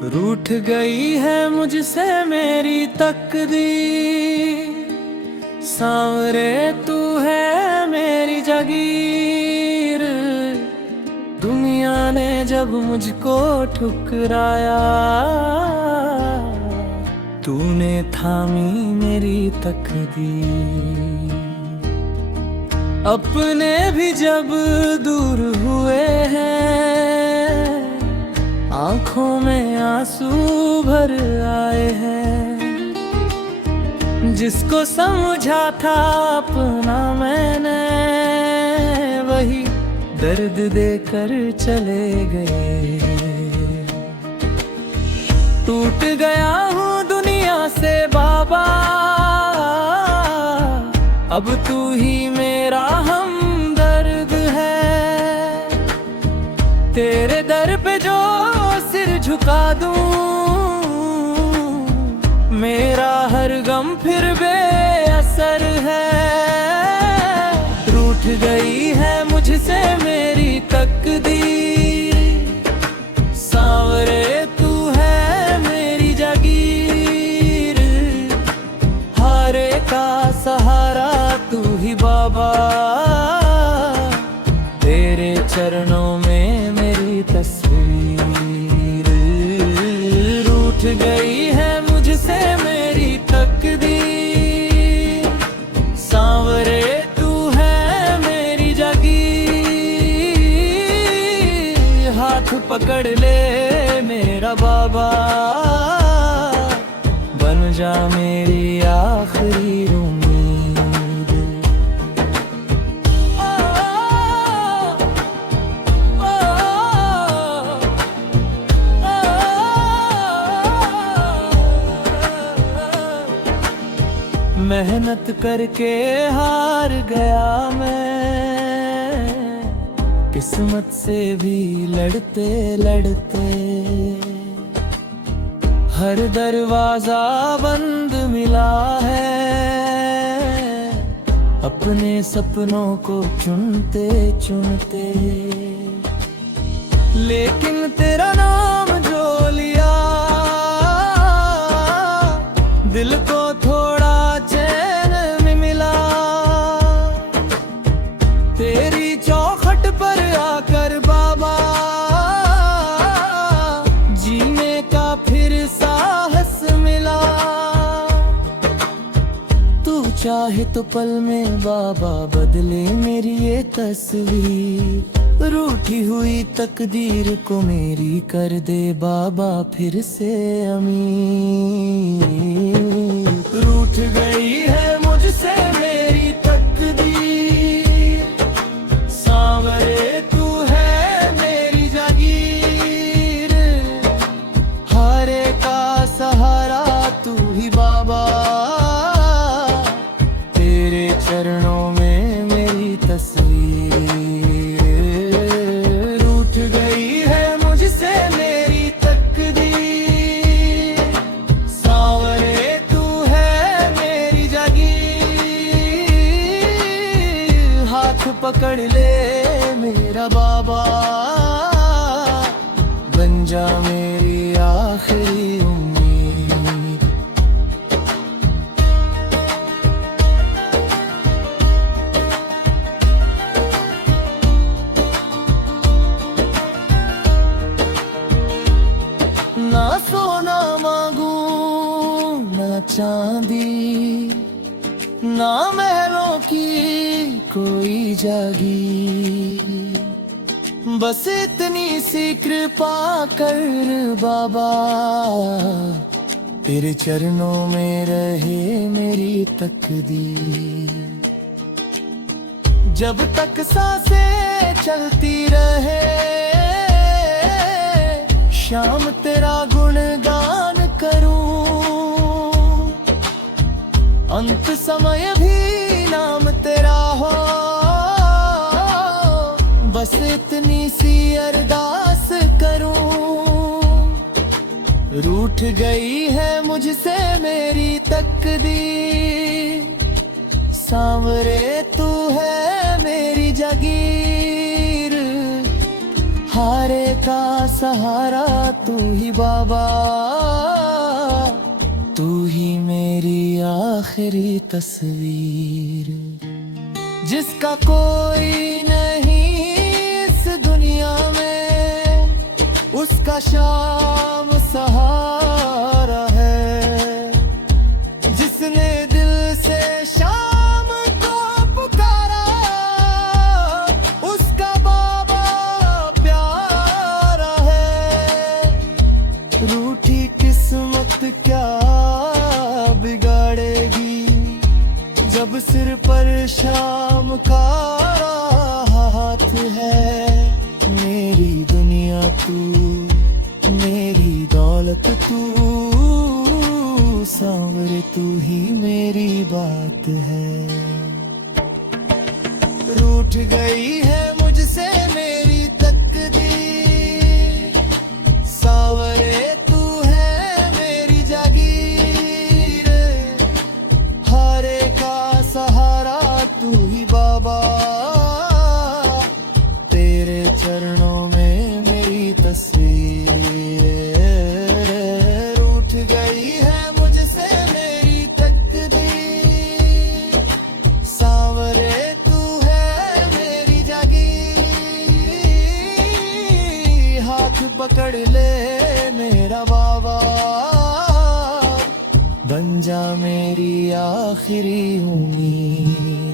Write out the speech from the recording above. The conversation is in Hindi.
रूठ गई है मुझसे मेरी तकदीर, सांवरे तू है मेरी जागीर। दुनिया ने जब मुझको ठुकराया, तूने थामी मेरी तकदीर। अपने भी जब दूर हुए हैं, आंखों में आंसू भर आए हैं। जिसको समझा था अपना मैंने, वही दर्द देकर चले गए। टूट गया हूँ दुनिया से बाबा, अब तू ही मेरा हमदर्द है। तेरे दर पे जो सिर झुका दूं, मेरा हर गम फिर बेअसर है। रूठ गई है मुझसे मेरी तकदीर, सांवरे तू है मेरी जागीर। हारे का सहारा तू ही बाबा, तेरे चरणों में मेरी तस्वीर। रूठ गई है मुझसे मेरी तकदीर, सांवरे तू है मेरी जागीर। हाथ पकड़ ले मेरा बाबा, बन जा मेरी आखिरी उम्मीद। मेहनत करके हार गया मैं, किस्मत से भी लड़ते लड़ते। हर दरवाजा बंद मिला है, अपने सपनों को चुनते चुनते। लेकिन तेरा नाम जो लिया, दिल को थोड़ा चैन में मिला। तेरी चौखट पर आकर बाबा, जीने का फिर साहस मिला। तू चाहे तो पल में बाबा बदले मेरी ये तस्वीर। रूठी हुई तकदीर को मेरी कर दे बाबा फिर से अमीर। रूठ गई है मुझसे मेरी तकदीर, सांवरे तू है मेरी जागीर। हारे का सहारा तू ही बाबा, तेरे चरणों में मेरी तस्वीर। रूठ गई है मुझसे मेरी तकदीर, सांवरे तू है मेरी जागीर। हाथ पकड़ ले मेरा बाबा, बन जा मेरी आखिरी उम्मीद। ना सोना मांगू ना चांदी, ना महलों की कोई जागीर। बस इतनी सी कृपा कर बाबा, तेरे चरणों में रहे मेरी तकदीर। जब तक सांसें चलती रहे, शाम तेरा गुणगान करूं। अंत समय भी नाम तेरा हो, बस इतनी सी अरदास करूं। रूठ गई है मुझसे मेरी तकदीर, सांवरे तू है मेरी जागीर। हारे का सहारा तू ही बाबा, तू ही मेरी आखिरी तस्वीर, जिसका कोई नहीं इस दुनिया में, उसका शाम सहारा है, जिसने दिल से शाम को पुकारा, उसका बाबा प्यारा है। रूठी किस्मत क्या बिगाड़ेगी, जब सिर पर शाम का हाथ है। मेरी दुनिया तू, मेरी दौलत तू, सांवरे तू ही मेरी बात है। रूठ गई है मुझसे मेरी तकदीर, सांवरे तू है मेरी जागीर, हारे का सहारा तू ही बाबा, तेरे चरणों में मेरी तस्वीर। रूठ गई है मुझसे मेरी तकदीर, सांवरे तू है मेरी जागीर, हाथ पकड़ ले मेरा बाबा, बन जा मेरी आखिरी उम्मीद।